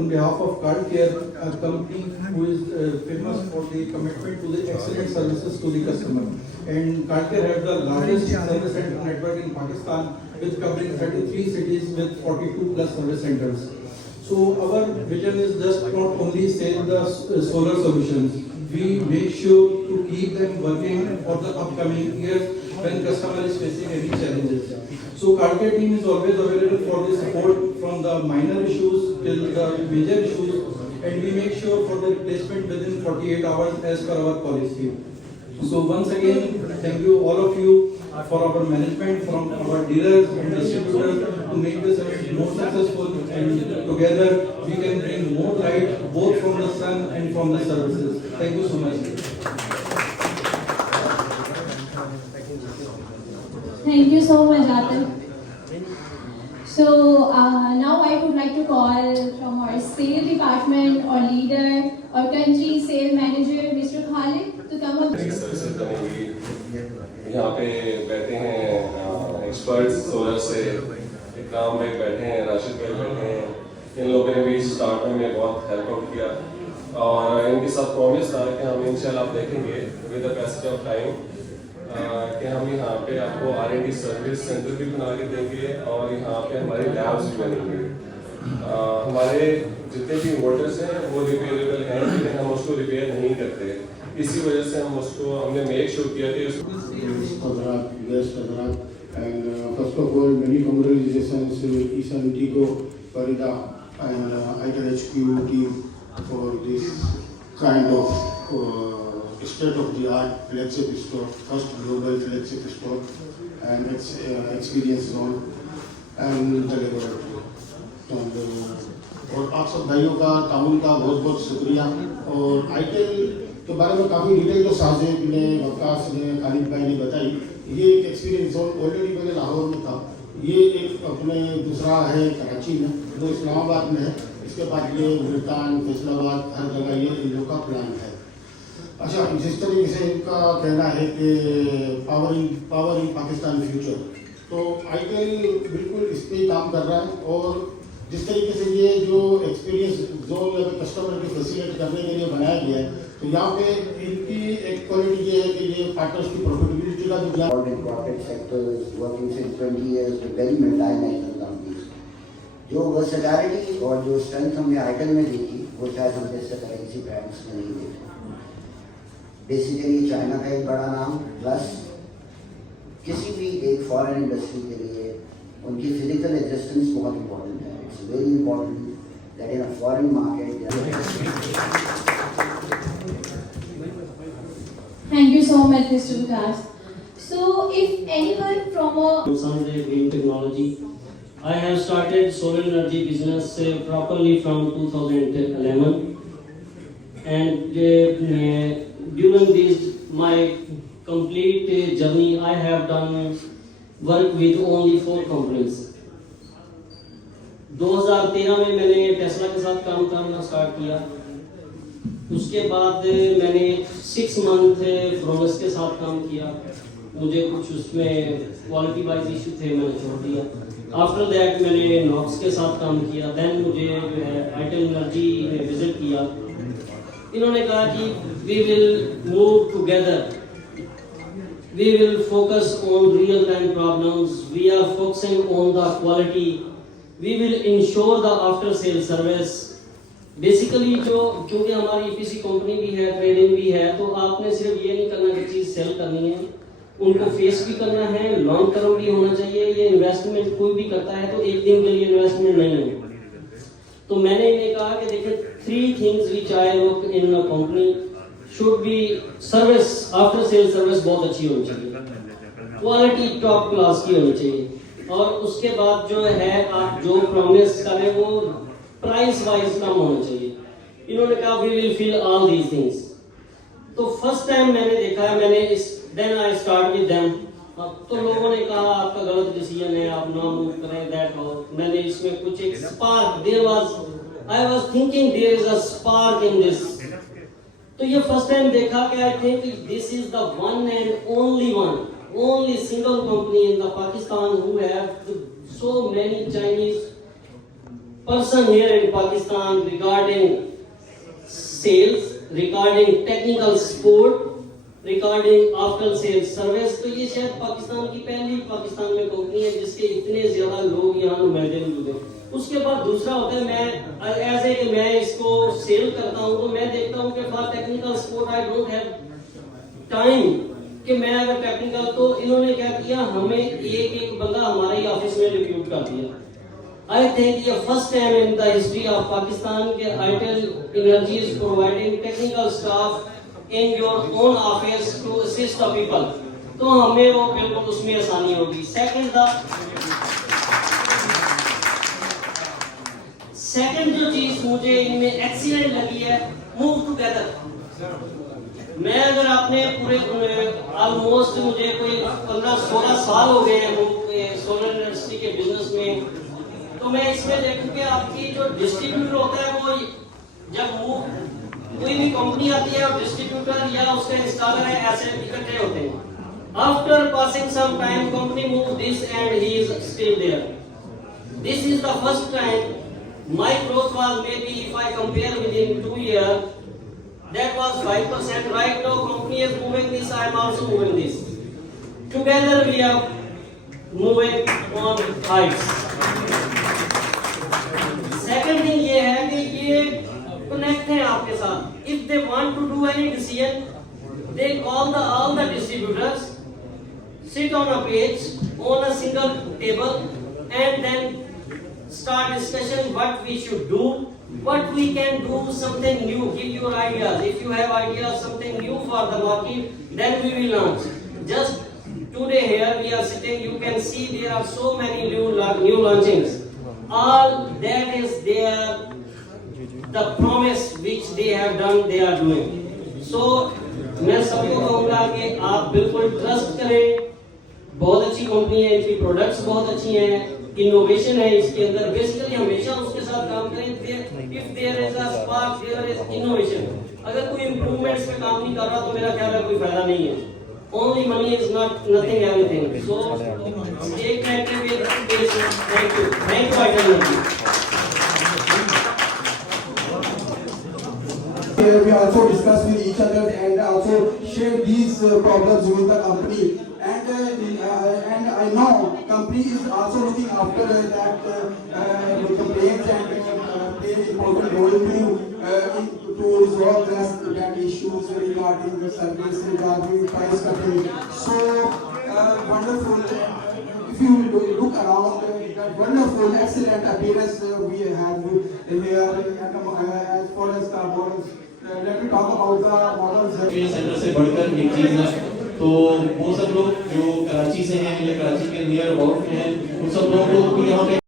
on behalf of CardCare, a company who is famous for the commitment to the excellent services to the customer. And CardCare has the largest service center network in Pakistan, with covering 33 cities with 42 plus service centers. So our vision is just not only sell the solar solutions. We make sure to keep them working for the upcoming years when customer is facing any challenges. So CardCare team is always available for the support from the minor issues till the major issues, and we make sure for the replacement within 48 hours as per our policy. So once again, thank you all of you for our management, from our dealers and distributors to make this event more successful, and together we can bring more light both from the sun and from the services. Thank you so much. Thank you so much, Atif. So now I would like to call from our sales department, our leader, our country sales manager, Mr. Khalid, to come up. यहाँ पे बैठे हैं experts solar से, इकराम भाई बैठे हैं, राशिद भाई बैठे हैं। इन लोगों ने भी स्टार्ट में बहुत हेल्प आउट किया और इनके साथ प्रॉमिस था कि हम इंशाल्लाह आप देखेंगे with the passage of time कि हम यहाँ पे आपको R&D सर्विस सेंटर भी बना के देंगे और यहाँ पे हमारे लैब्स भी बनेंगे। हमारे जितने भी इन्वर्टर्स हैं वो रिपेयरेबल हैं, लेकिन हम उसको रिपेयर नहीं करते। इसी वजह से हमने मेक श्योर किया कि and first of all, many congratulations to Isan Tigo, Farida and ITEL HQ team for this kind of state-of-the-art flagship store, first global flagship store, and its experience zone and the laboratory. और आप सब भाइयों का ताउन का बहुत बहुत शुक्रिया। और आईटेल के बारे में काफ़ी डिटेल तो साजिद ने, वकास ने, खालिद भाई ने बताई। ये एक एक्सपीरियंस जोन ऑलरेडी पहले लाहौर में था, ये एक अपने दूसरा है कराची में, जो इस्लामाबाद में है, इसके बाद ये मुल्तान, फैसलाबाद, हर जगह ये इन लोग का प्लान है। अच्छा, जिस तरीके से इनका कहना है कि पावर इन पाकिस्तान फ्यूचर, तो आईटेल बिल्कुल इस पर काम कर रहा है। और जिस तरीके से ये जो एक्सपीरियंस जोन या कस्टमर की फैसिलिटी करने के लिए बनाया गया है, तो यहाँ पे इनकी एक क्वालिटी ये है कि ये पार्टनर्स की प्रॉफिटेबिलिटी का जो Involved in corporate sectors, working since 20 years with very multinational companies. जो वर्सेटिलिटी और जो स्ट्रेंथ हमने आइटल में देखी, वो शायद हम जैसे करेंसी ब्रांड्स में नहीं देखी। बेसिकली चाइना का एक बड़ा नाम, प्लस किसी भी एक फॉरेन इंडस्ट्री के लिए उनकी फिजिकल एग्जिस्टेंस बहुत इंपॉर्टेंट है। It's very important that in a foreign market. Thank you so much, Mr. Vikas. So, if anyone from a Sunday Green Technology, I have started solar energy business properly from 2011, and during this my complete journey, I have done work with only 4 companies. 2013 में मैंने टेस्ला के साथ काम करना स्टार्ट किया। उसके बाद मैंने 6 मंथ फ्रोनस के साथ काम किया। मुझे कुछ उसमें क्वालिटी वाइज इशू थे, मैंने छोड़ दिया। आफ्टर दैट मैंने नॉक्स के साथ काम किया। देन मुझे आइटल एनर्जी में विजिट किया। इन्होंने कहा कि we will move together, we will focus on real time problems, we are focusing on the quality, we will ensure the after sale service. Basically जो क्योंकि हमारी ईपीसी कंपनी भी है, ट्रेडिंग भी है, तो आपने सिर्फ ये नहीं करना कि चीज़ सेल करनी है, उनको फेस भी करना है, लॉन्ग टर्म भी होना चाहिए। ये इन्वेस्टमेंट कोई भी करता है तो एक दिन के लिए इन्वेस्टमेंट नहीं है। तो मैंने इन्हें कहा कि देखिए 3 things which I look in a company should be service, after sale service बहुत अच्छी होनी चाहिए, क्वालिटी टॉप क्लास की होनी चाहिए, और उसके बाद जो है आप जो प्रॉमिस करें वो प्राइस वाइज कम होना चाहिए। इन्होंने कहा we will fill all these things. तो फर्स्ट टाइम मैंने देखा है, मैंने इस then I start with them. तो लोगों ने कहा आपका गलत डिसीजन है, आप ना मूव करें, दैट हो। मैंने इसमें कुछ एक spark, I was thinking there is a spark in this. तो ये फर्स्ट टाइम देखा कि I think this is the one and only single company in the Pakistan who have so many Chinese person here in Pakistan regarding sales, regarding technical support, regarding after sales service. तो ये शायद पाकिस्तान की पहली पाकिस्तान में कंपनी है जिसके इतने ज्यादा लोग यहाँ नुमाइंदे मौजूद हैं। उसके बाद दूसरा होता है मैं ऐसे कि मैं इसको सेल करता हूँ तो मैं देखता हूँ कि for technical support I don't have time कि मैं अगर टेक्निकल तो इन्होंने क्या किया हमें एक बंदा हमारे ही ऑफिस में रिक्रूट कर दिया। I think the first time in the history of Pakistan के Itel Energy is providing technical staff in your own office to assist the people. तो हमें वो बिल्कुल उसमें आसानी होगी। Second जो चीज मुझे इनमें एक्सीलेंट लगी है मूव टुगेदर। मैं अगर आपने पूरे ऑलमोस्ट मुझे कोई 15-16 साल हो गए हैं सोलर इंडस्ट्री के बिजनेस में, तो मैं इसमें देखूं कि आपकी जो डिस्ट्रीब्यूटर होता है वो जब कोई भी कंपनी आती है और डिस्ट्रीब्यूटर या उसका इंस्टॉलर है ऐसे इकट्ठे होते हैं। After passing some time company move this and he is still there. This is the first time my growth was maybe if I compare within 2 years that was 5%. Right now company is moving this, I am also moving this. Together we are moving on heights. Second thing ये है कि ये connect है आपके साथ। If they want to do any decision, they call all the distributors, sit on a page on a single table, and then start discussion what we should do, what we can do something new, give your ideas. If you have ideas something new for the market, then we will launch. Just today here we are sitting, you can see there are so many new launchings. All that is the promise which they have done, they are doing. So मैं सबको कहूँगा कि आप बिल्कुल ट्रस्ट करें। बहुत अच्छी कंपनी है, इनकी प्रोडक्ट्स बहुत अच्छी हैं, इनोवेशन है इसके अंदर। बेसिकली हमेशा उसके साथ काम करें। If there is a spark, there is innovation. अगर कोई इंप्रूवमेंट्स पे काम नहीं कर रहा तो मेरा ख्याल है कोई फायदा नहीं है। Only money is not nothing everything. So एक thank you idle energy. We also discuss with each other and also share these problems with the company. And I know company is also looking after that complaints and play an important role to resolve that issues regarding the service, regarding price cutting. So wonderful. If you look around, that wonderful, excellent appearance we have here as far as the models. Let me talk about the models. Centre से बढ़कर एक चीज है, तो वो सब लोग जो कराची से हैं या कराची के नियर अबाउट में हैं, उन सब लोगों को यहाँ पे